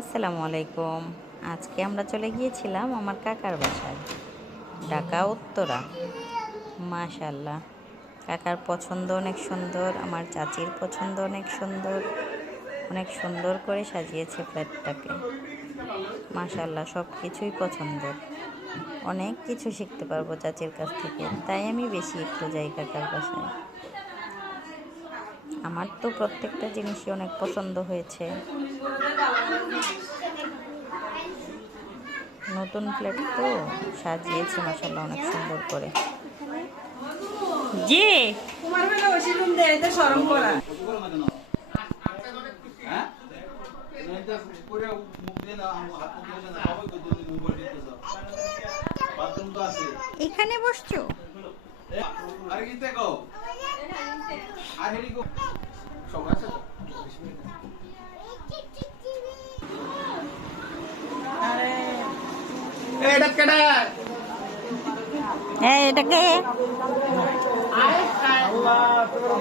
আসসালামু আলাইকুম। আজকে আমরা চলে গিয়েছিলাম আমার কাকার বাসায়, ঢাকা উত্তরা। মাশাল্লাহ, কাকার পছন্দ অনেক সুন্দর, আমার চাচির পছন্দ অনেক সুন্দর। অনেক সুন্দর করে সাজিয়েছে ফ্ল্যাটটাকে। মাশাল্লাহ, সব কিছুই পছন্দের। অনেক কিছু শিখতে পারবো চাচির কাছ থেকে, তাই আমি বেশি একটু যাই কাকার বাসায়। আমার তো প্রত্যেকটা জিনিসই অনেক পছন্দ হয়েছে। নতুন ফ্ল্যাট তো সাজিয়েছে মাশাআল্লাহ অনেক সুন্দর করে। জি তোমার বেলা ওই সিলুম দে এটা শরম করা। হ্যাঁ এটা পুরো মুখ দিয়ে না হাত মুখ দিয়ে না সবাই কই দিন মোবাইল দিতেছ। বাথরুম তো আছে এখানে বসছো। আরে কি দেখো আর হেডি গো সময় আছে তো 20 মিনিট। আরে এটা কেডা এটা কে? আল্লাহ তোমার